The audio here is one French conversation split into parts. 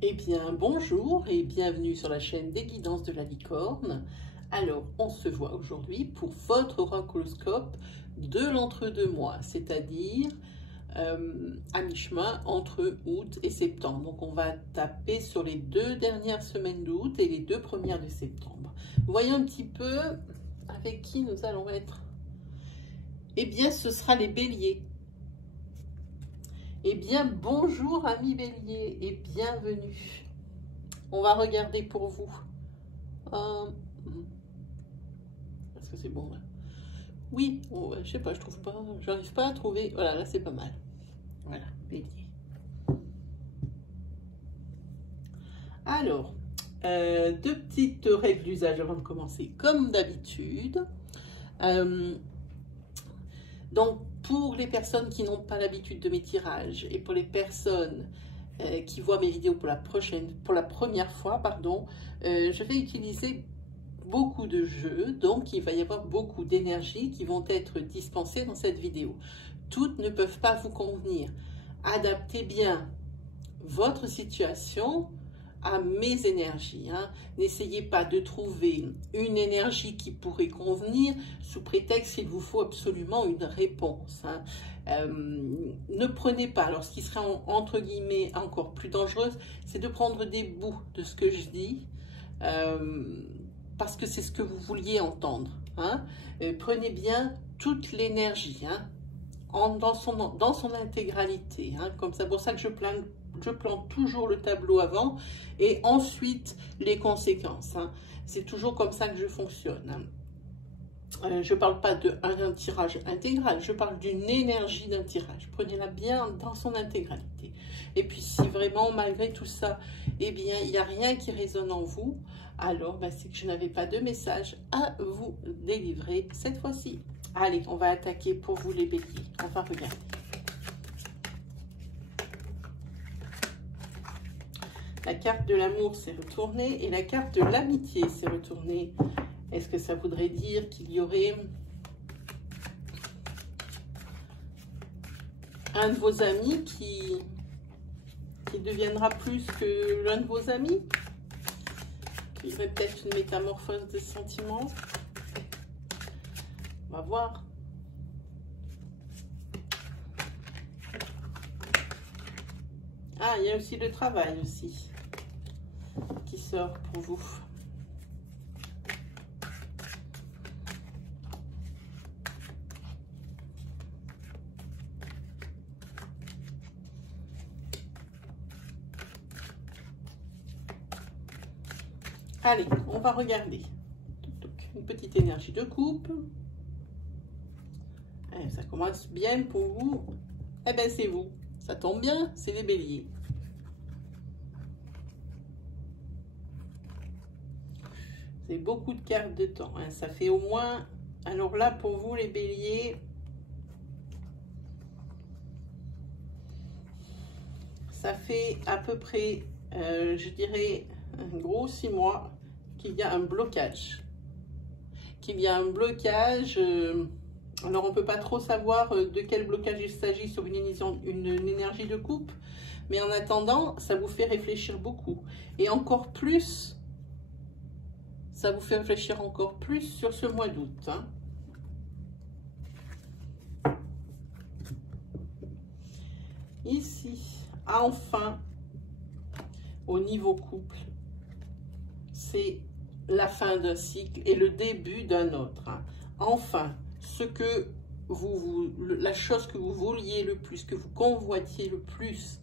Eh bien, bonjour et bienvenue sur la chaîne des guidances de la licorne. Alors, on se voit aujourd'hui pour votre horoscope de l'entre-deux mois, c'est-à-dire à mi-chemin entre août et septembre. Donc, on va taper sur les 2 dernières semaines d'août et les 2 premières de septembre. Voyons un petit peu avec qui nous allons être. Eh bien, ce sera les béliers. Eh bien, bonjour amis béliers et bienvenue. On va regarder pour vous. Est-ce que c'est bon là? Oui, oh, je sais pas, je trouve pas, j'arrive pas à trouver. Voilà, là c'est pas mal. Voilà, bélier. Alors, 2 petites règles d'usage avant de commencer, comme d'habitude. Donc, pour les personnes qui n'ont pas l'habitude de mes tirages et pour les personnes qui voient mes vidéos pour la première fois, pardon, je vais utiliser beaucoup de jeux, donc il va y avoir beaucoup d'énergie qui vont être dispensées dans cette vidéo. Toutes ne peuvent pas vous convenir. Adaptez bien votre situation à mes énergies. Hein. N'essayez pas de trouver une énergie qui pourrait convenir sous prétexte qu'il vous faut absolument une réponse. Hein. Ne prenez pas, alors ce qui serait entre guillemets encore plus dangereux, c'est de prendre des bouts de ce que je dis, parce que c'est ce que vous vouliez entendre. Hein. Prenez bien toute l'énergie, hein, dans son intégralité. Hein. Comme ça, pour ça que je plante toujours le tableau avant et ensuite les conséquences. Hein. C'est toujours comme ça que je fonctionne. Hein. Je ne parle pas d'un tirage intégral, je parle d'une énergie d'un tirage. Prenez-la bien dans son intégralité. Et puis si vraiment, malgré tout ça, eh bien, il n'y a rien qui résonne en vous, alors ben, c'est que je n'avais pas de message à vous délivrer cette fois-ci. Allez, on va attaquer pour vous les béliers. On va regarder. La carte de l'amour s'est retournée et la carte de l'amitié s'est retournée. Est-ce que ça voudrait dire qu'il y aurait un de vos amis qui deviendra plus que l'un de vos amis? Il y aurait peut-être une métamorphose de sentiments? On va voir. Ah, il y a aussi le travail aussi qui sort pour vous. Allez, on va regarder. Une petite énergie de couple. Ça commence bien pour vous. Eh bien, c'est vous. Ça tombe bien, c'est les béliers. C'est beaucoup de cartes de temps. Hein. Ça fait au moins... Alors là, pour vous, les béliers... Ça fait à peu près, je dirais, un gros 6 mois qu'il y a un blocage. Alors, on ne peut pas trop savoir de quel blocage il s'agit sur une énergie de couple. Mais en attendant, ça vous fait réfléchir beaucoup. Et encore plus, ça vous fait réfléchir encore plus sur ce mois d'août. Hein. Ici, enfin, au niveau couple, c'est la fin d'un cycle et le début d'un autre. Hein. Enfin, la chose que vous vouliez le plus, que vous convoitiez le plus,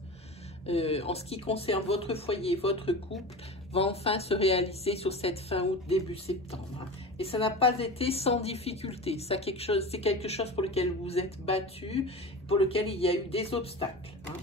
en ce qui concerne votre foyer, votre couple, va enfin se réaliser sur cette fin août, début septembre. Hein. Et ça n'a pas été sans difficulté. C'est quelque chose pour lequel vous êtes battu, pour lequel il y a eu des obstacles. Hein.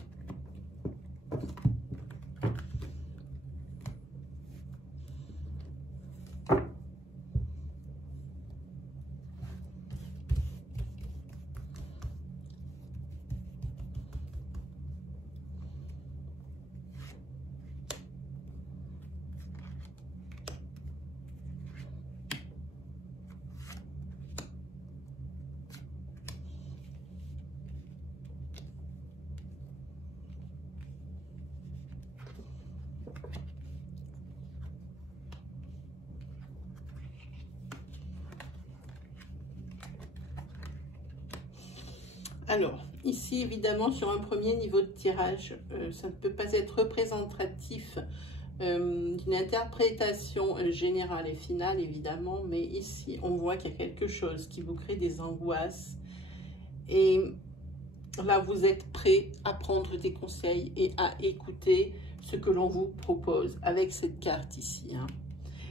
Alors, ici, évidemment, sur un premier niveau de tirage, ça ne peut pas être représentatif d'une interprétation générale et finale, évidemment, mais ici, on voit qu'il y a quelque chose qui vous crée des angoisses. Et là, vous êtes prêt à prendre des conseils et à écouter ce que l'on vous propose avec cette carte ici. Hein.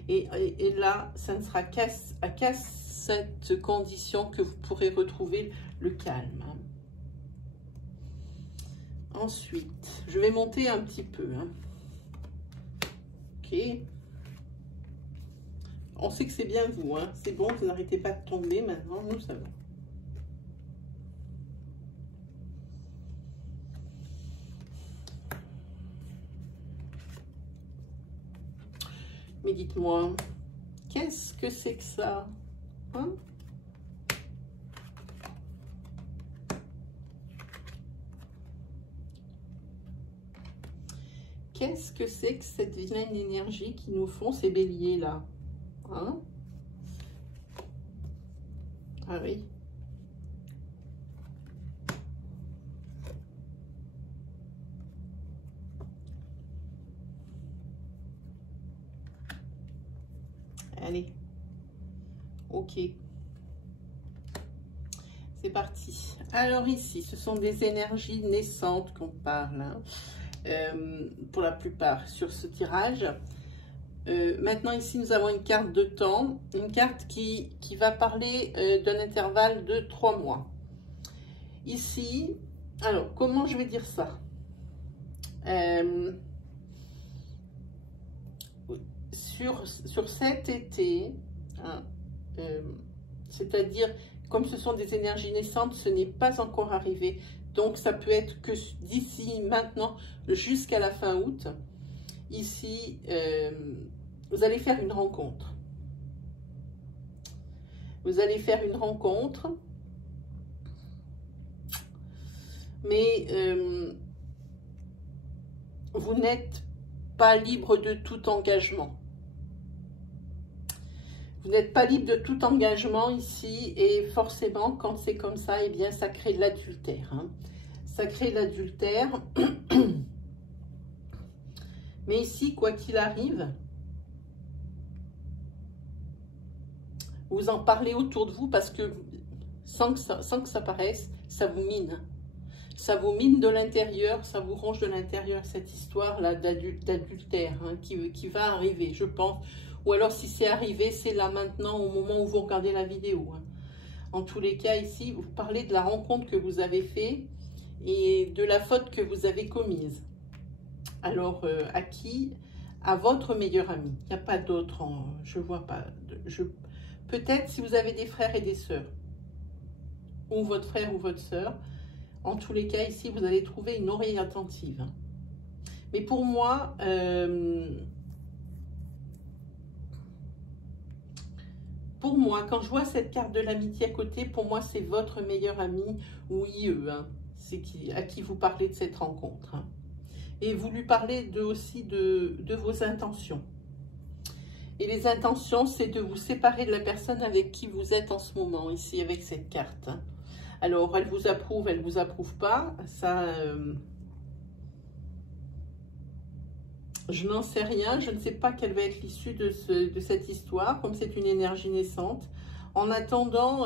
Et là, ça ne sera qu'à cette condition que vous pourrez retrouver le calme. Hein. Ensuite, je vais monter un petit peu. Hein. Ok. On sait que c'est bien vous. Hein. C'est bon, vous n'arrêtez pas de tomber maintenant, nous savons. Mais dites-moi, qu'est-ce que c'est que ça, hein? Qu'est-ce que c'est que cette vilaine énergie qui nous font ces béliers-là, hein? Ah oui. Allez, ok, c'est parti. Alors ici, ce sont des énergies naissantes qu'on parle, hein, pour la plupart sur ce tirage. Maintenant ici, nous avons une carte de temps, une carte qui va parler d'un intervalle de 3 mois. Ici, alors comment je vais dire ça? Sur cet été, hein, c'est-à-dire, comme ce sont des énergies naissantes, ce n'est pas encore arrivé. Donc, ça peut être que d'ici maintenant jusqu'à la fin août. Ici, vous allez faire une rencontre. Vous allez faire une rencontre. Mais vous n'êtes pas libre de tout engagement. Vous n'êtes pas libre de tout engagement ici et forcément, quand c'est comme ça, eh bien, ça crée de l'adultère. Hein. Ça crée de l'adultère. Mais ici, quoi qu'il arrive, vous en parlez autour de vous parce que, sans que ça paraisse, ça vous mine. Ça vous mine de l'intérieur, ça vous ronge de l'intérieur, cette histoire-là d'adultère, hein, qui va arriver, je pense. Ou alors, si c'est arrivé, c'est là maintenant, au moment où vous regardez la vidéo. Hein. En tous les cas, ici, vous parlez de la rencontre que vous avez faite et de la faute que vous avez commise. Alors, à qui? À votre meilleur ami. Il n'y a pas d'autre, je ne vois pas. Peut-être si vous avez des frères et des sœurs, ou votre frère ou votre sœur, en tous les cas, ici, vous allez trouver une oreille attentive. Mais pour moi, quand je vois cette carte de l'amitié à côté, pour moi, c'est votre meilleur ami ou IE. Hein. C'est à qui vous parlez de cette rencontre. Hein. Et vous lui parlez aussi de vos intentions. Et les intentions, c'est de vous séparer de la personne avec qui vous êtes en ce moment, ici, avec cette carte. Hein. Alors, elle vous approuve pas. Ça, je n'en sais rien. Je ne sais pas quelle va être l'issue de cette histoire, comme c'est une énergie naissante. En attendant,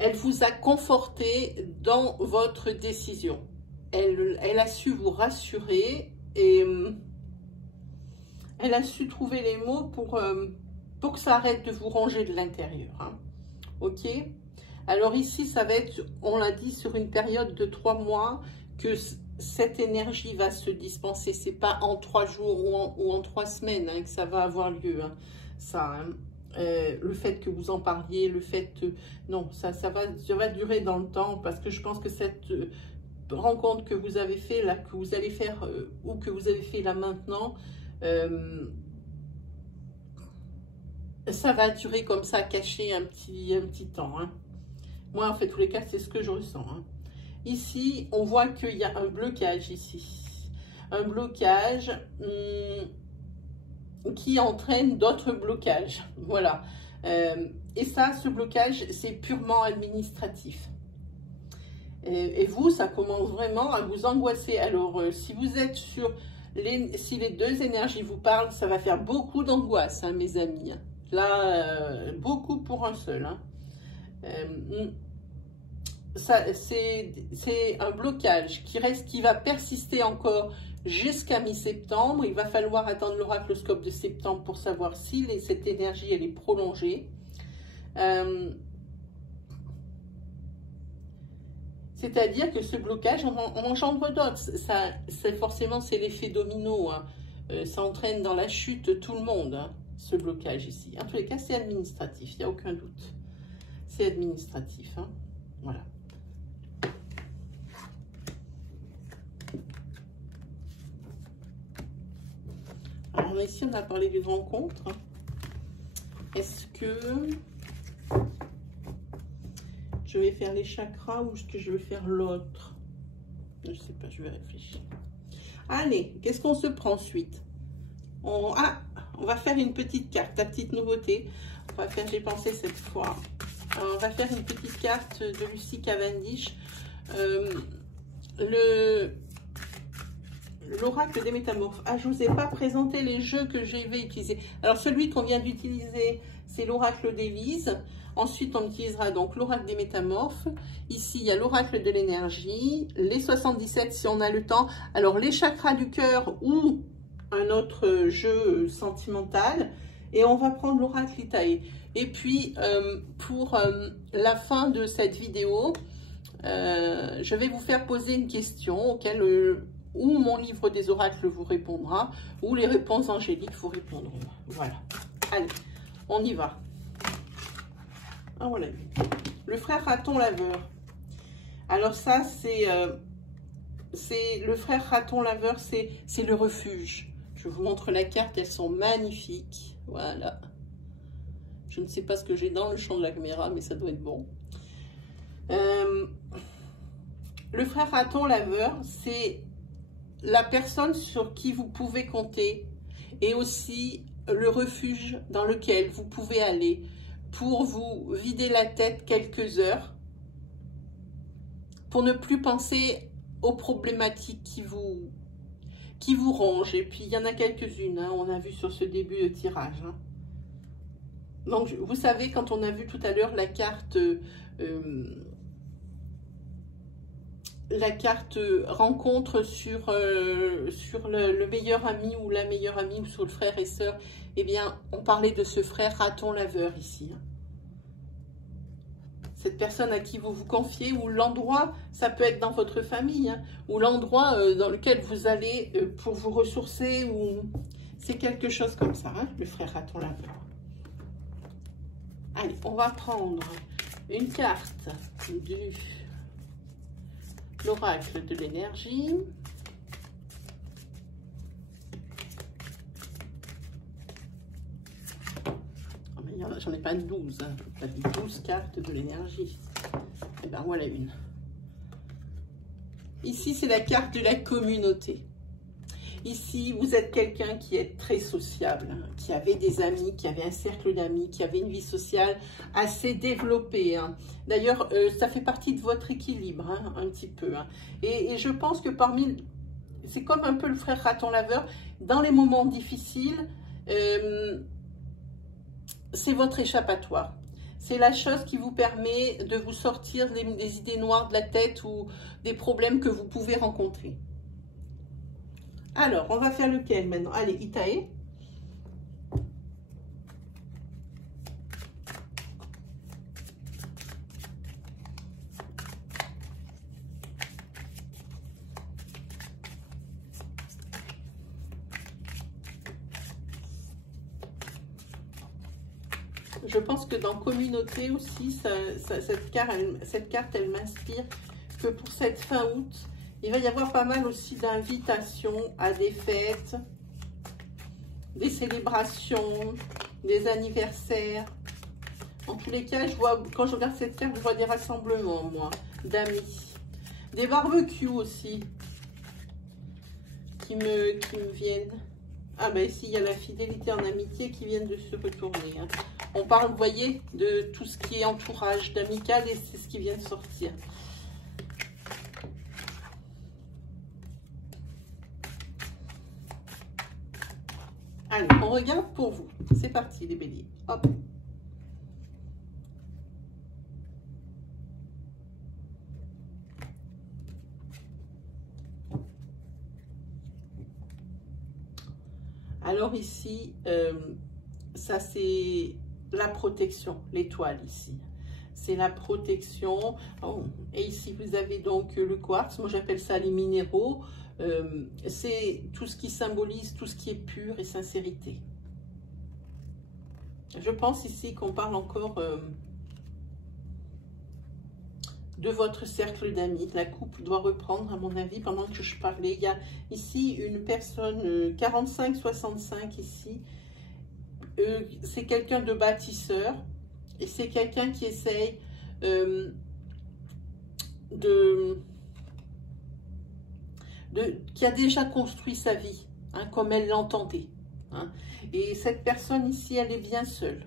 elle vous a conforté dans votre décision. Elle a su vous rassurer et elle a su trouver les mots pour que ça arrête de vous ronger de l'intérieur. Hein. Ok? Alors ici, ça va être, on l'a dit, sur une période de 3 mois que cette énergie va se dispenser. C'est pas en 3 jours ou en 3 semaines hein, que ça va avoir lieu. Hein. Ça, hein. Le fait que vous en parliez, le fait... non, ça va durer dans le temps parce que je pense que cette rencontre que vous avez fait là, que vous allez faire ou que vous avez fait là maintenant, ça va durer comme ça, caché un petit temps. Hein. Moi, en fait, tous les cas, c'est ce que je ressens. Hein. Ici, on voit qu'il y a un blocage ici. Un blocage qui entraîne d'autres blocages. Voilà. Et ça, ce blocage, c'est purement administratif. Et vous, ça commence vraiment à vous angoisser. Alors, si vous êtes sur si les deux énergies vous parlent, ça va faire beaucoup d'angoisse, hein, mes amis. Là, beaucoup pour un seul. Hein. C'est un blocage qui va persister encore jusqu'à mi-septembre. Il va falloir attendre l'oracloscope de septembre pour savoir si cette énergie elle est prolongée. C'est-à-dire que ce blocage, on engendre d'autres. Forcément, c'est l'effet domino. Hein. Ça entraîne dans la chute tout le monde, hein, ce blocage ici. En tous les cas, c'est administratif, il n'y a aucun doute. C'est administratif. Hein. Voilà. Alors ici, on a parlé d'une rencontre. Est-ce que je vais faire les chakras ou est-ce que je vais faire l'autre? Je ne sais pas, je vais réfléchir. Allez, qu'est-ce qu'on se prend ensuite? On va faire une petite carte, la petite nouveauté. On va faire, j'ai pensé cette fois. Alors, on va faire une petite carte de Lucie Cavendish. L'oracle des métamorphes. Ah, je ne vous ai pas présenté les jeux que je vais utiliser. Alors, celui qu'on vient d'utiliser, c'est l'oracle d'Élise. Ensuite, on utilisera donc l'oracle des métamorphes. Ici, il y a l'oracle de l'énergie. Les 77, si on a le temps. Alors, les chakras du cœur ou un autre jeu sentimental. Et on va prendre l'oracle Itae. Et puis, pour la fin de cette vidéo, je vais vous faire poser une question auquel... ou mon livre des oracles vous répondra, ou les réponses angéliques vous répondront. Voilà. Allez, on y va. Ah, voilà. Le frère raton laveur. Alors ça, c'est le frère raton laveur, c'est le refuge. Je vous montre la carte, elles sont magnifiques. Voilà. Je ne sais pas ce que j'ai dans le champ de la caméra, mais ça doit être bon. Le frère raton laveur, c'est la personne sur qui vous pouvez compter et aussi le refuge dans lequel vous pouvez aller pour vous vider la tête quelques heures, pour ne plus penser aux problématiques qui vous rongent. Et puis, il y en a quelques-unes, hein, on a vu sur ce début de tirage. Hein. Donc, vous savez, quand on a vu tout à l'heure la carte rencontre sur le meilleur ami ou la meilleure amie ou sur le frère et sœur, eh bien, on parlait de ce frère raton laveur ici. Cette personne à qui vous vous confiez, ou l'endroit, ça peut être dans votre famille, hein, ou l'endroit dans lequel vous allez pour vous ressourcer, ou c'est quelque chose comme ça, hein, le frère raton laveur. Allez, on va prendre une carte du... l'oracle de l'énergie. Oh, j'en ai pas 12, hein. Pas 12 cartes de l'énergie. Et bien voilà une. Ici, c'est la carte de la communauté. Ici, vous êtes quelqu'un qui est très sociable, hein, qui avait des amis, qui avait un cercle d'amis, qui avait une vie sociale assez développée. Hein. D'ailleurs, ça fait partie de votre équilibre, hein, un petit peu. Hein. Et je pense que parmi... C'est comme un peu le frère raton laveur. Dans les moments difficiles, c'est votre échappatoire. C'est la chose qui vous permet de vous sortir des idées noires de la tête ou des problèmes que vous pouvez rencontrer. Alors, on va faire lequel maintenant? Allez, Itae. Je pense que dans communauté aussi, cette carte, elle m'inspire que pour cette fin août, il va y avoir pas mal aussi d'invitations à des fêtes, des célébrations, des anniversaires. En tous les cas, je vois, quand je regarde cette carte, je vois des rassemblements, moi, d'amis. Des barbecues aussi, qui me viennent. Ah ben ici, il y a la fidélité en amitié qui vient de se retourner. Hein. On parle, vous voyez, de tout ce qui est entourage, d'amical, et c'est ce qui vient de sortir. Allez, on regarde pour vous. C'est parti, les béliers. Hop. Alors ici, ça c'est la protection, l'étoile ici. C'est la protection. Oh, et ici, vous avez donc le quartz. Moi, j'appelle ça les minéraux. C'est tout ce qui symbolise tout ce qui est pur et sincérité. Je pense ici qu'on parle encore de votre cercle d'amis. La coupe doit reprendre, à mon avis, pendant que je parlais. Il y a ici une personne 45-65 ici. C'est quelqu'un de bâtisseur et c'est quelqu'un qui essaye qui a déjà construit sa vie, hein, comme elle l'entendait. Hein. Et cette personne ici, elle est bien seule.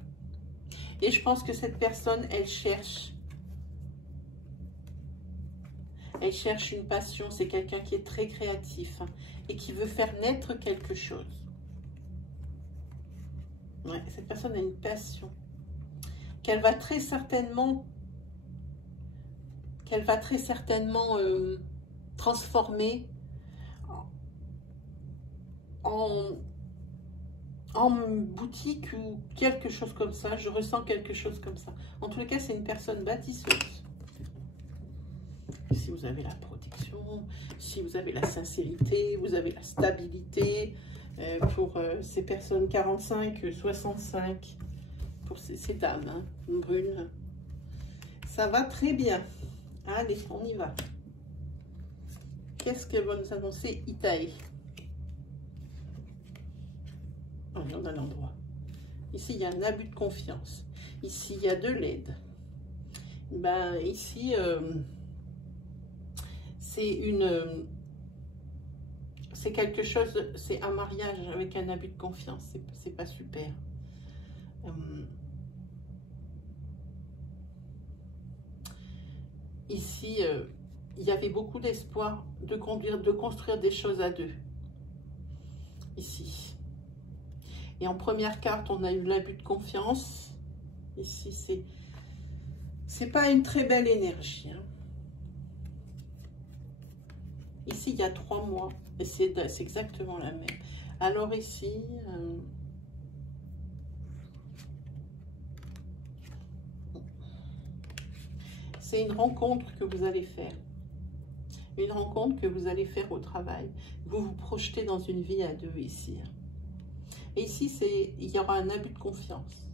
Et je pense que cette personne, elle cherche une passion. C'est quelqu'un qui est très créatif, hein, et qui veut faire naître quelque chose. Ouais, cette personne a une passion qu'elle va très certainement transformer en boutique ou quelque chose comme ça. Je ressens quelque chose comme ça. En tous les cas, c'est une personne bâtisseuse. Si vous avez la protection, si vous avez la sincérité, vous avez la stabilité, pour ces personnes 45-65, pour ces dames, hein, brunes, ça va très bien. Allez, on y va. Qu'est-ce qu'elle va nous annoncer, Itaï? On a l'endroit. Ici, il y a un abus de confiance. Ici, il y a de l'aide. Ben, ici, c'est quelque chose, c'est un mariage avec un abus de confiance. C'est pas super. Ici, il y avait beaucoup d'espoir de construire des choses à deux. Ici. Et en première carte, on a eu l'abus de confiance. Ici, c'est pas une très belle énergie. Hein. Ici, il y a 3 mois. Et c'est exactement la même. Alors ici... c'est une rencontre que vous allez faire. Une rencontre que vous allez faire au travail. Vous vous projetez dans une vie à deux ici. Et ici, il y aura un abus de confiance.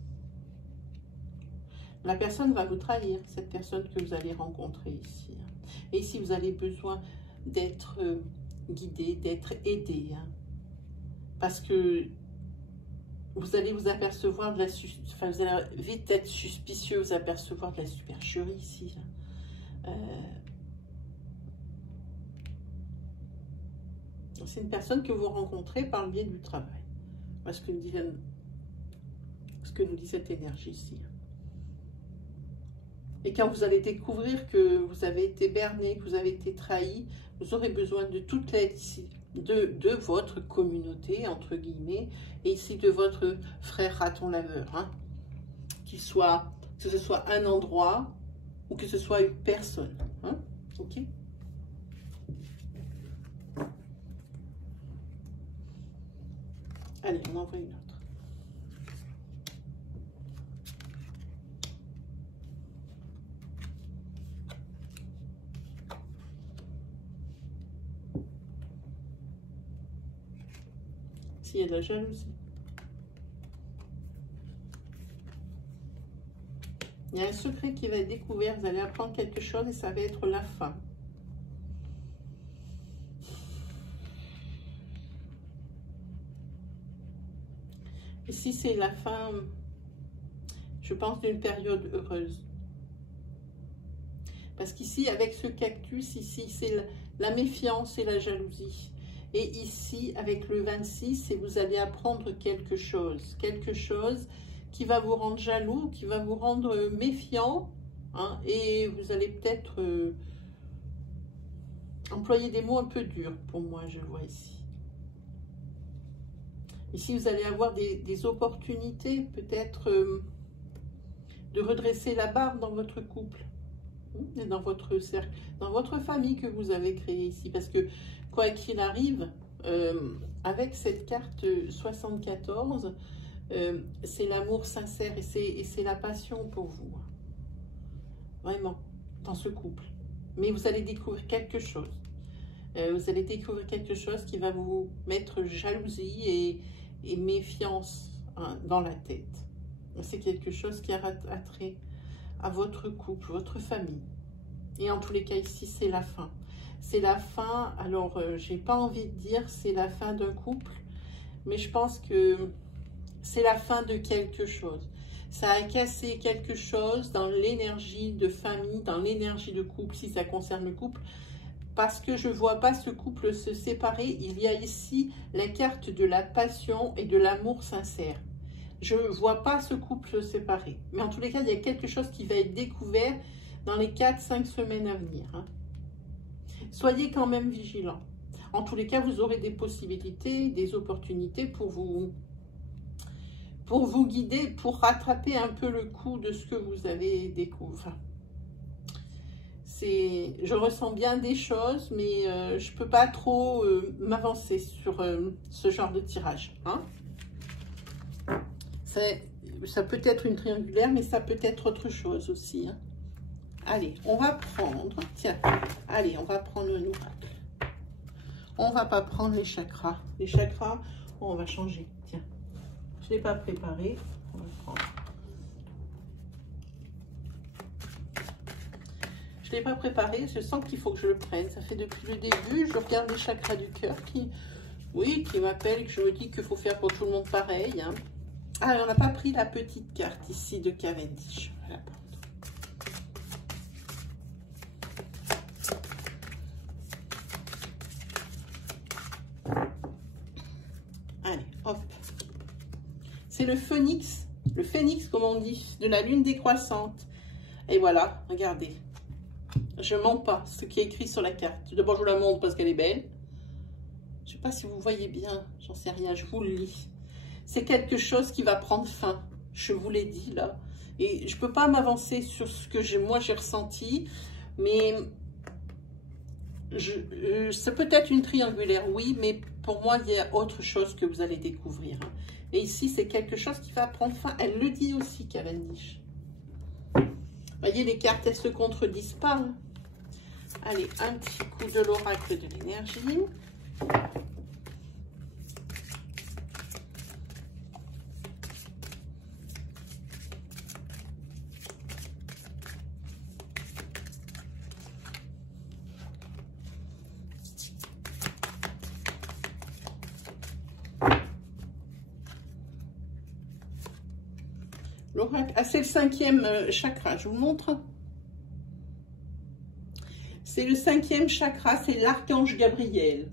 La personne va vous trahir, cette personne que vous allez rencontrer ici. Et ici, vous avez besoin d'être guidé, d'être aidé. Hein, parce que vous allez vous apercevoir de enfin, vous allez vite être suspicieux, vous apercevoir de la supercherie ici. C'est une personne que vous rencontrez par le biais du travail. Parce que nous dit cette énergie ici. Et quand vous allez découvrir que vous avez été berné, que vous avez été trahi, vous aurez besoin de toute l'aide ici, de votre communauté, entre guillemets, et ici de votre frère raton laveur. Hein, que ce soit un endroit ou que ce soit une personne. Hein, ok ? Allez, on envoie une autre. S'il y a de la jalousie. Il y a un secret qui va être découvert. Vous allez apprendre quelque chose et ça va être la fin. Ici, c'est la fin, je pense, d'une période heureuse. Parce qu'ici, avec ce cactus, ici, c'est la méfiance et la jalousie. Et ici, avec le 26, vous allez apprendre quelque chose qui va vous rendre jaloux, qui va vous rendre méfiant, hein, et vous allez peut-être employer des mots un peu durs pour moi, je vois ici. Ici, vous allez avoir des opportunités, peut-être de redresser la barre dans votre couple, dans votre cercle, dans votre famille que vous avez créée ici. Parce que, quoi qu'il arrive, avec cette carte 74, c'est l'amour sincère et c'est la passion pour vous. Vraiment, dans ce couple. Mais vous allez découvrir quelque chose. Vous allez découvrir quelque chose qui va vous mettre jalousie et méfiance, hein, dans la tête. C'est quelque chose qui a trait à votre couple, votre famille. Et en tous les cas, ici, c'est la fin. C'est la fin, alors, j'ai pas envie de dire c'est la fin d'un couple, mais je pense que c'est la fin de quelque chose. Ça a cassé quelque chose dans l'énergie de famille, dans l'énergie de couple, si ça concerne le couple, parce que je ne vois pas ce couple se séparer. Il y a ici la carte de la passion et de l'amour sincère. Je ne vois pas ce couple se séparer. Mais en tous les cas, il y a quelque chose qui va être découvert dans les 4-5 semaines à venir, hein. Soyez quand même vigilants. En tous les cas, vous aurez des possibilités, des opportunités pour vous guider, pour rattraper un peu le coup de ce que vous avez découvert. Je ressens bien des choses, mais je ne peux pas trop m'avancer sur ce genre de tirage, hein. Ça peut être une triangulaire, mais ça peut être autre chose aussi, hein. Allez, on va prendre, tiens, allez, on va prendre le oracle. On va pas prendre les chakras. Les chakras, on va changer, tiens. Je ne l'ai pas préparé, on va prendre. Je ne l'ai pas préparé, je sens qu'il faut que je le prenne. Ça fait depuis le début, je regarde les chakras du cœur qui m'appellent, que je me dis qu'il faut faire pour tout le monde pareil, hein. Ah, on n'a pas pris la petite carte ici de Cavendish. Voilà. Allez, hop. C'est le phénix comme on dit, de la lune décroissante. Et voilà, regardez. Je ne mens pas ce qui est écrit sur la carte. D'abord, je vous la montre parce qu'elle est belle. Je ne sais pas si vous voyez bien, j'en sais rien, je vous le lis. C'est quelque chose qui va prendre fin, je vous l'ai dit là. Et je ne peux pas m'avancer sur ce que moi j'ai ressenti, mais c'est peut-être une triangulaire, oui, mais pour moi, il y a autre chose que vous allez découvrir, hein. Et ici, c'est quelque chose qui va prendre fin. Elle le dit aussi, Cavendish. Vous voyez, les cartes, elles ne se contredisent pas, hein. Allez, un petit coup de l'oracle de l'énergie. L'oracle, ah, c'est le 5e chakra, je vous montre. C'est le 5e chakra, c'est l'archange Gabriel.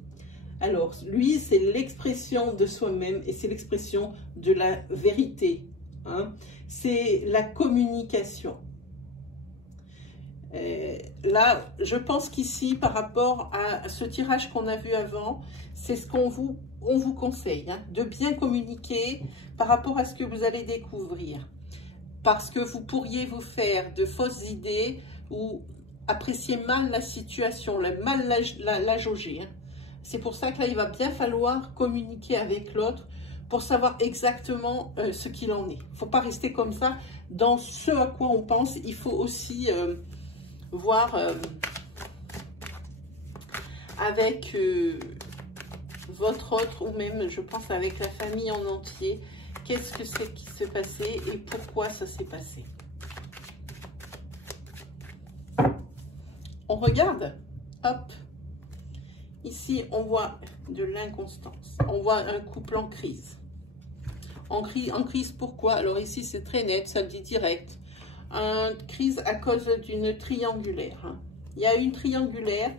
Alors, lui, c'est l'expression de soi-même et c'est l'expression de la vérité, hein. C'est la communication. Là, je pense qu'ici, par rapport à ce tirage qu'on a vu avant, c'est ce qu'on vous conseille, hein, de bien communiquer par rapport à ce que vous allez découvrir. Parce que vous pourriez vous faire de fausses idées ou apprécier mal la situation, mal la jauger, hein. C'est pour ça que là, il va bien falloir communiquer avec l'autre pour savoir exactement ce qu'il en est. Il ne faut pas rester comme ça dans ce à quoi on pense. Il faut aussi voir avec votre autre, ou même, je pense, avec la famille en entier, qu'est-ce que c'est qui s'est passé et pourquoi ça s'est passé. On regarde, hop. Ici, on voit de l'inconstance. On voit un couple en crise. En crise, pourquoi? Alors ici, c'est très net, ça le dit direct. Une crise à cause d'une triangulaire, hein. Il y a une triangulaire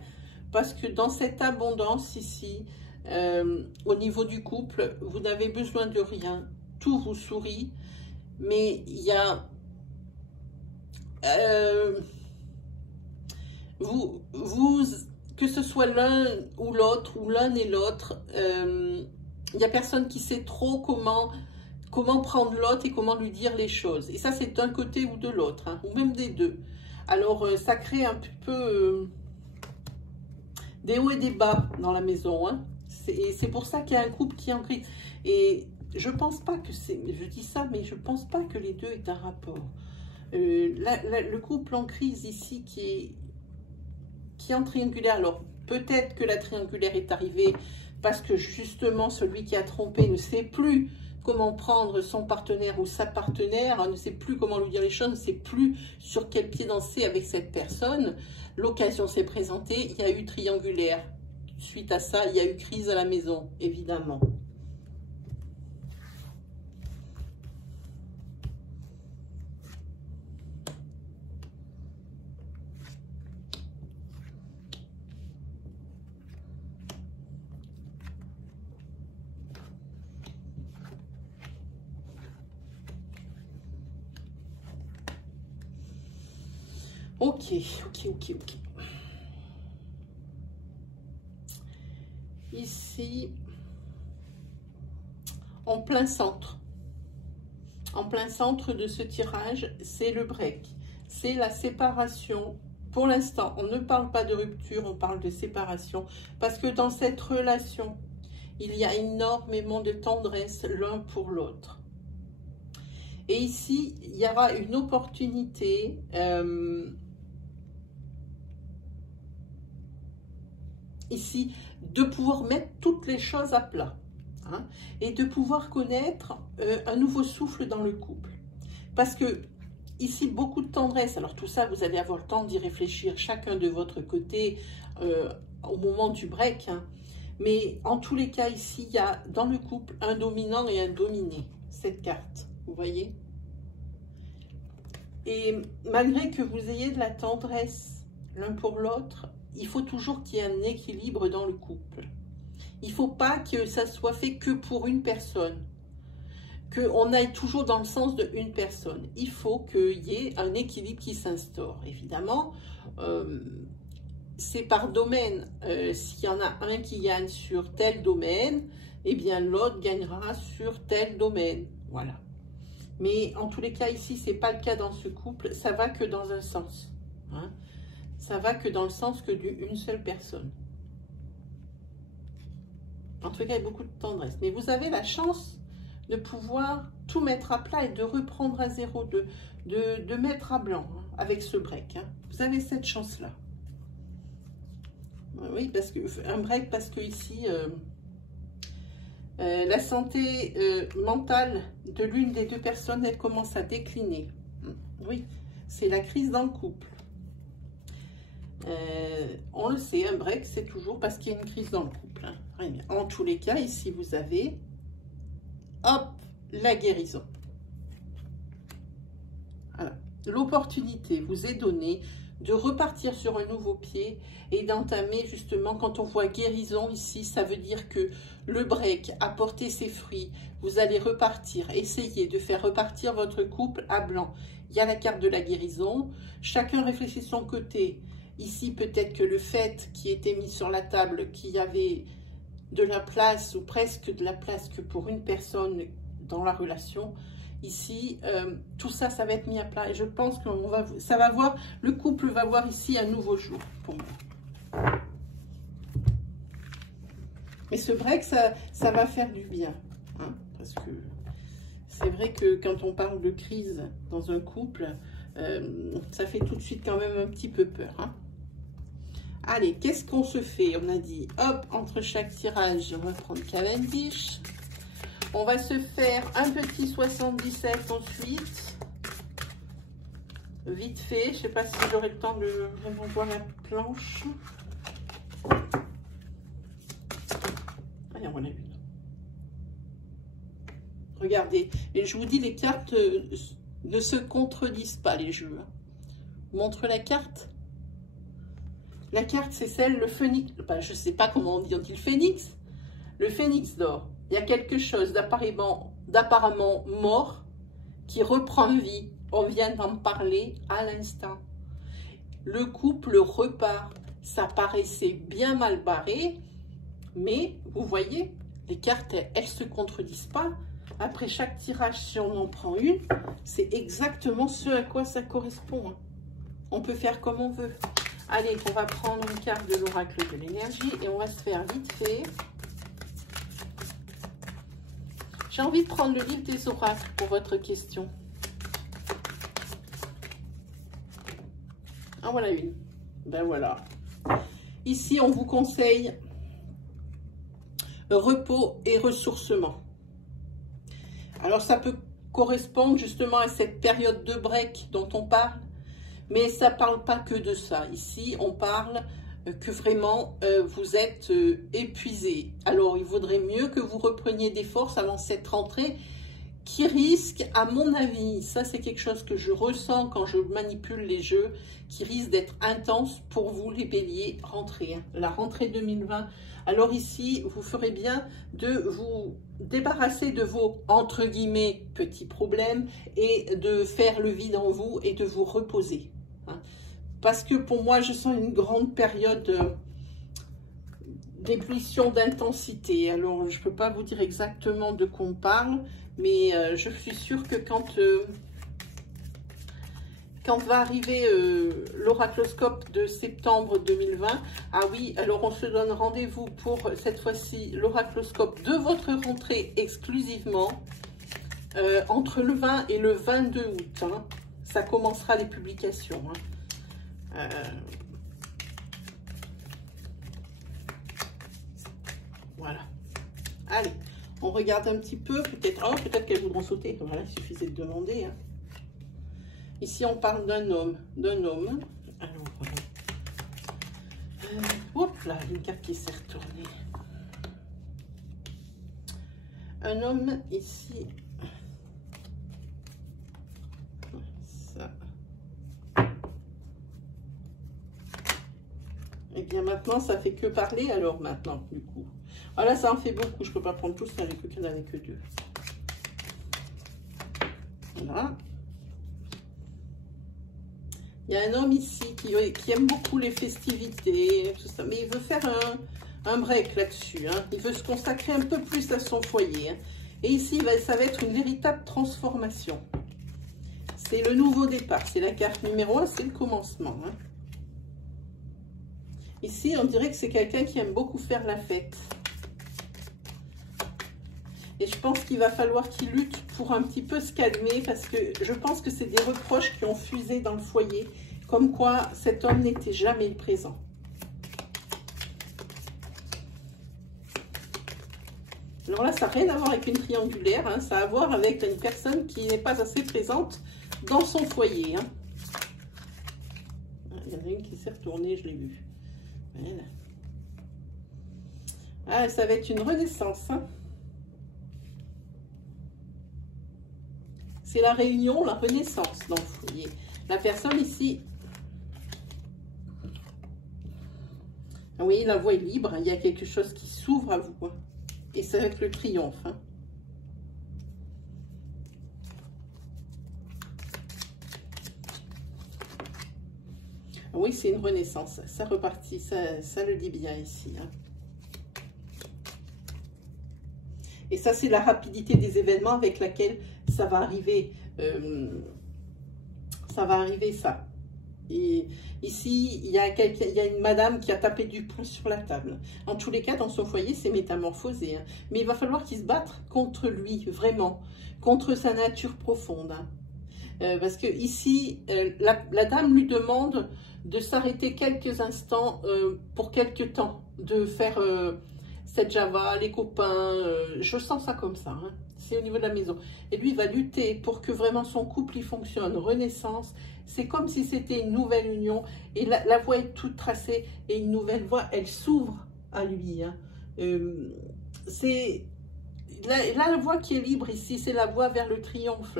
parce que dans cette abondance ici, au niveau du couple, vous n'avez besoin de rien. Tout vous sourit. mais il y a... que ce soit l'un ou l'autre, ou l'un et l'autre, il n'y a personne qui sait trop comment prendre l'autre et comment lui dire les choses. Et ça, c'est d'un côté ou de l'autre, hein, ou même des deux. Alors, ça crée un peu des hauts et des bas dans la maison. Hein. C'est pour ça qu'il y a un couple qui est en crise. Et je pense pas que c'est... Je dis ça, mais je pense pas que les deux aient un rapport. Le couple en crise ici qui est en triangulaire. Alors, peut-être que la triangulaire est arrivée parce que justement, celui qui a trompé ne sait plus comment prendre son partenaire ou sa partenaire, hein, ne sait plus comment lui dire les choses, ne sait plus sur quel pied danser avec cette personne. L'occasion s'est présentée, il y a eu triangulaire. Suite à ça, il y a eu crise à la maison, évidemment. Ok. Ici, en plein centre de ce tirage, c'est le break. C'est la séparation. Pour l'instant, on ne parle pas de rupture, on parle de séparation. Parce que dans cette relation, il y a énormément de tendresse l'un pour l'autre. Et ici, il y aura une opportunité... ici, de pouvoir mettre toutes les choses à plat, hein, et de pouvoir connaître un nouveau souffle dans le couple. Parce que ici, beaucoup de tendresse. Alors tout ça, vous allez avoir le temps d'y réfléchir chacun de votre côté au moment du break. Hein. Mais en tous les cas, ici, il y a dans le couple un dominant et un dominé, cette carte, vous voyez. Et malgré que vous ayez de la tendresse l'un pour l'autre, il faut toujours qu'il y ait un équilibre dans le couple. Il ne faut pas que ça soit fait que pour une personne, qu'on aille toujours dans le sens d'une personne. Il faut qu'il y ait un équilibre qui s'instaure. Évidemment, c'est par domaine. S'il y en a un qui gagne sur tel domaine, eh bien l'autre gagnera sur tel domaine. Voilà. Mais en tous les cas, ici, ce n'est pas le cas dans ce couple. Ça va que dans un sens. Hein. Ça va que dans le sens que d'une seule personne. En tout cas, il y a beaucoup de tendresse. Mais vous avez la chance de pouvoir tout mettre à plat et de reprendre à zéro, de mettre à blanc, hein, avec ce break. Hein. Vous avez cette chance-là. Oui, parce que un break, parce que ici, la santé mentale de l'une des deux personnes, elle commence à décliner. Oui, c'est la crise dans le couple. On le sait, un break, c'est toujours parce qu'il y a une crise dans le couple. Hein. En tous les cas, ici, vous avez, hop, la guérison. Voilà. L'opportunité vous est donnée de repartir sur un nouveau pied et d'entamer justement, quand on voit guérison ici, ça veut dire que le break a porté ses fruits. Vous allez repartir, essayer de faire repartir votre couple à blanc. Il y a la carte de la guérison. Chacun réfléchit de son côté. Ici, peut-être que le fait qui était mis sur la table, qu'il y avait de la place ou presque de la place que pour une personne dans la relation, ici, tout ça, ça va être mis à plat. Et je pense que ça va voir, le couple va voir ici un nouveau jour pour moi. Mais ce break, ça va faire du bien. Hein, parce que c'est vrai que quand on parle de crise dans un couple, ça fait tout de suite quand même un petit peu peur. Hein. Allez, qu'est-ce qu'on se fait? On a dit, hop, entre chaque tirage, on va prendre Cavendish. On va se faire un petit 77 ensuite. Vite fait, je ne sais pas si j'aurai le temps de vraiment voir la planche. Allez, on en a une. Regardez, et je vous dis, les cartes ne se contredisent pas, les jeux. Montre la carte. La carte, c'est celle, le phénix. Ben, je ne sais pas comment on dit le phénix. Le phénix d'or. Il y a quelque chose d'apparemment mort qui reprend vie. On vient d'en parler à l'instant. Le couple repart. Ça paraissait bien mal barré, mais vous voyez, les cartes, elles ne se contredisent pas. Après chaque tirage, si on en prend une, c'est exactement ce à quoi ça correspond. On peut faire comme on veut. Allez, on va prendre une carte de l'oracle de l'énergie et on va se faire vite fait. J'ai envie de prendre le livre des oracles pour votre question. Ah, voilà une. Ben voilà. Ici, on vous conseille repos et ressourcement. Alors, ça peut correspondre justement à cette période de break dont on parle, mais ça ne parle pas que de ça. Ici, on parle que vraiment, vous êtes épuisé. Alors, il vaudrait mieux que vous repreniez des forces avant cette rentrée qui risque, à mon avis, ça c'est quelque chose que je ressens quand je manipule les jeux, qui risque d'être intense pour vous les béliers rentrée, la rentrée 2020. Alors ici, vous ferez bien de vous débarrasser de vos, entre guillemets, petits problèmes et de faire le vide en vous et de vous reposer. Parce que pour moi, je sens une grande période d'ébullition d'intensité. Alors, je ne peux pas vous dire exactement de quoi on parle, mais je suis sûre que quand va arriver l'oracloscope de septembre 2020, ah oui, alors on se donne rendez-vous pour cette fois-ci l'oracloscope de votre rentrée exclusivement entre le 20 et le 22 août. Hein. Ça commencera les publications. Hein. Voilà. Allez, on regarde un petit peu. Peut-être qu'elles voudront sauter. Voilà, il suffisait de demander. Hein. Ici, on parle d'un homme. Alors, hop là, une carte qui s'est retournée. Un homme ici. Ça. Et bien maintenant, ça fait que parler. Alors maintenant, du coup. Voilà, ça en fait beaucoup. Je ne peux pas prendre tous, ça n'avait que qu'il n'y en avait que deux. Voilà. Il y a un homme ici qui aime beaucoup les festivités, tout ça, mais il veut faire un break là-dessus. Hein. Il veut se consacrer un peu plus à son foyer. Hein. Et ici, ça va être une véritable transformation. C'est le nouveau départ. C'est la carte numéro 1, c'est le commencement. Hein. Ici, on dirait que c'est quelqu'un qui aime beaucoup faire la fête. Et je pense qu'il va falloir qu'il lutte pour un petit peu se calmer parce que je pense que c'est des reproches qui ont fusé dans le foyer, comme quoi cet homme n'était jamais présent. Alors là, ça n'a rien à voir avec une triangulaire, hein, ça a à voir avec une personne qui n'est pas assez présente dans son foyer. Hein. Il y en a une qui s'est retournée, je l'ai vue. Voilà. Ah, ça va être une renaissance. Hein. C'est la réunion, la renaissance dans le foyer. La personne ici, oui, la voie est libre. Il y a quelque chose qui s'ouvre à vous. Hein. Et ça va être le triomphe. Hein. Oui, c'est une renaissance. Ça repartit. Ça le dit bien ici. Hein. Et ça, c'est la rapidité des événements avec laquelle ça va arriver. Ça. Et ici, il y a une madame qui a tapé du poing sur la table. En tous les cas, dans son foyer, c'est métamorphosé. Hein. Mais il va falloir qu'il se batte contre lui, vraiment. Contre sa nature profonde. Hein. Parce que ici, la dame lui demande de s'arrêter quelques instants pour quelques temps. De faire... cette Java, les copains, je sens ça comme ça, hein. C'est au niveau de la maison. Et lui, il va lutter pour que vraiment son couple, il fonctionne. Renaissance, c'est comme si c'était une nouvelle union. Et la voie est toute tracée et une nouvelle voie, elle s'ouvre à lui. Hein. C'est la voie qui est libre ici, c'est la voie vers le triomphe.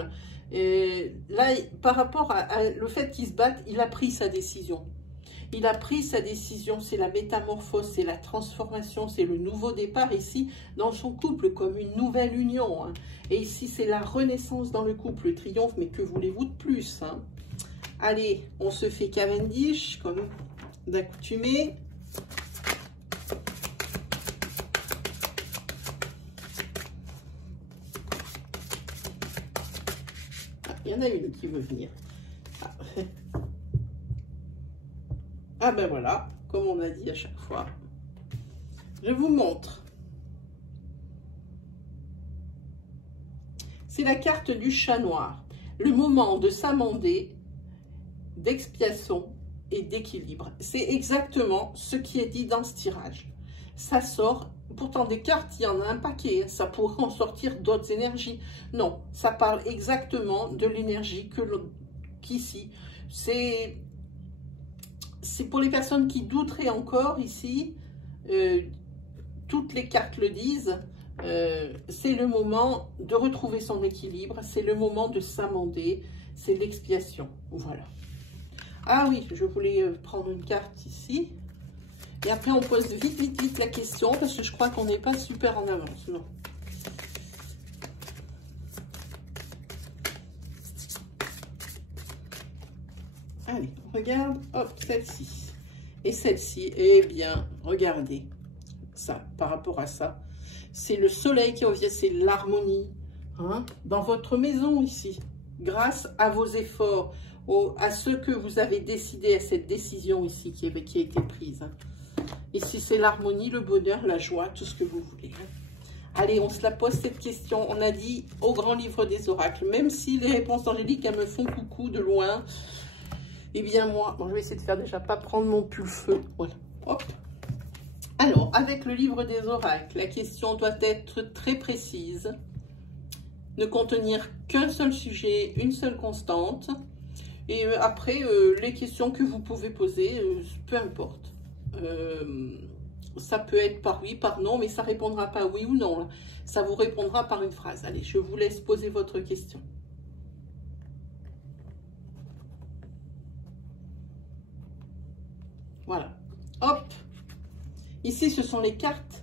Là, par rapport à le fait qu'il se batte, il a pris sa décision. Il a pris sa décision, c'est la métamorphose, c'est la transformation, c'est le nouveau départ ici dans son couple, comme une nouvelle union. Hein. Et ici, c'est la renaissance dans le couple, le triomphe, mais que voulez-vous de plus hein? Allez, on se fait Cavendish, comme d'accoutumé. Il y en a une qui veut venir. Ah ben voilà, comme on a dit à chaque fois. Je vous montre. C'est la carte du chat noir. Le moment de s'amender, d'expiation et d'équilibre. C'est exactement ce qui est dit dans ce tirage. Ça sort, pourtant des cartes, il y en a un paquet, ça pourrait en sortir d'autres énergies. Non, ça parle exactement de l'énergie qu'ici. C'est pour les personnes qui douteraient encore ici, toutes les cartes le disent, c'est le moment de retrouver son équilibre, c'est le moment de s'amender, c'est l'expiation. Voilà. Ah oui, je voulais prendre une carte ici. Et après, on pose vite la question, parce que je crois qu'on n'est pas super en avance, non. Allez, on regarde, hop, celle-ci. Et celle-ci, eh bien, regardez ça, par rapport à ça. C'est le soleil qui revient, c'est l'harmonie, hein, dans votre maison ici. Grâce à vos efforts, à ce que vous avez décidé, à cette décision ici qui a été prise. Hein. Ici, c'est l'harmonie, le bonheur, la joie, tout ce que vous voulez. Hein. Allez, on se la pose cette question. On a dit au grand livre des oracles, même si les réponses angéliques, elles me font coucou de loin, eh bien moi, bon, je vais essayer de faire déjà pas prendre mon pull feu. Voilà, hop. Alors, avec le livre des oracles, la question doit être très précise, ne contenir qu'un seul sujet, une seule constante. Et après, les questions que vous pouvez poser, peu importe. Ça peut être par oui, par non, mais ça ne répondra pas oui ou non. Là. Ça vous répondra par une phrase. Allez, je vous laisse poser votre question. Voilà. Hop. Ici, ce sont les cartes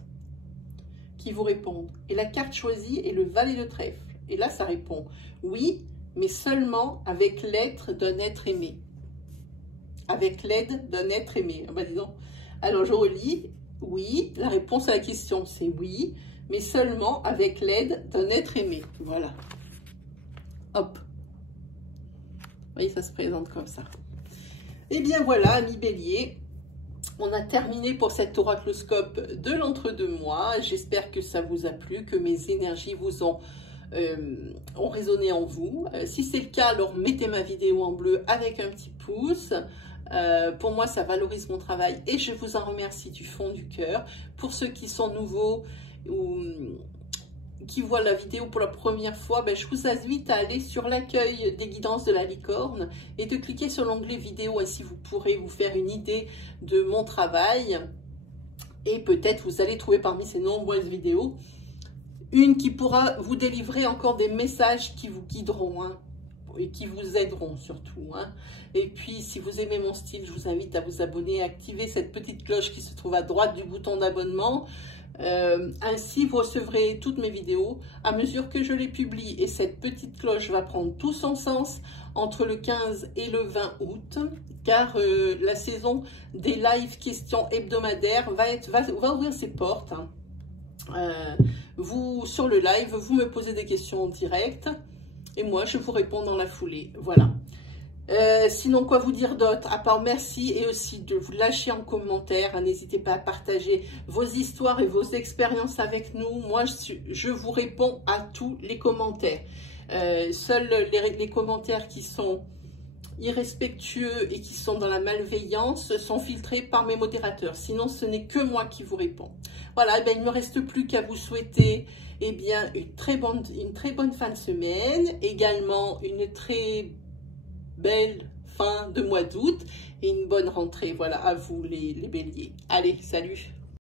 qui vous répondent. Et la carte choisie est le valet de trèfle. Et là, ça répond oui, mais seulement avec l'aide d'un être aimé. Avec l'aide d'un être aimé. Ah bah dis donc. Alors, je relis. Oui, la réponse à la question, c'est oui, mais seulement avec l'aide d'un être aimé. Voilà. Hop. Vous voyez, ça se présente comme ça. Et bien voilà, amis bélier, on a terminé pour cet oracloscope de l'entre-deux-mois. J'espère que ça vous a plu, que mes énergies vous ont résonné en vous. Si c'est le cas, alors mettez ma vidéo en bleu avec un petit pouce. Pour moi, ça valorise mon travail et je vous en remercie du fond du cœur. Pour ceux qui sont nouveaux ou qui voient la vidéo pour la première fois, ben, je vous invite à aller sur l'accueil des guidances de la licorne et de cliquer sur l'onglet vidéo. Ainsi, vous pourrez vous faire une idée de mon travail et peut-être vous allez trouver parmi ces nombreuses vidéos une qui pourra vous délivrer encore des messages qui vous guideront, hein, et qui vous aideront surtout. Hein. Et puis, si vous aimez mon style, je vous invite à vous abonner et à activer cette petite cloche qui se trouve à droite du bouton d'abonnement. Ainsi, vous recevrez toutes mes vidéos à mesure que je les publie. Et cette petite cloche va prendre tout son sens entre le 15 et le 20 août, car la saison des live questions hebdomadaires va ouvrir ses portes. Hein. Vous, sur le live, vous me posez des questions en direct et moi, je vous réponds dans la foulée. Voilà. Sinon, quoi vous dire d'autre, à part merci et aussi de vous lâcher en commentaire. N'hésitez pas à partager vos histoires et vos expériences avec nous. Moi, je vous réponds à tous les commentaires. Seuls les commentaires qui sont irrespectueux et qui sont dans la malveillance sont filtrés par mes modérateurs. Sinon, ce n'est que moi qui vous réponds. Voilà, ben, il ne me reste plus qu'à vous souhaiter bien, une très bonne fin de semaine. Également, une très belle fin de mois d'août et une bonne rentrée. Voilà, à vous les béliers. Allez, salut!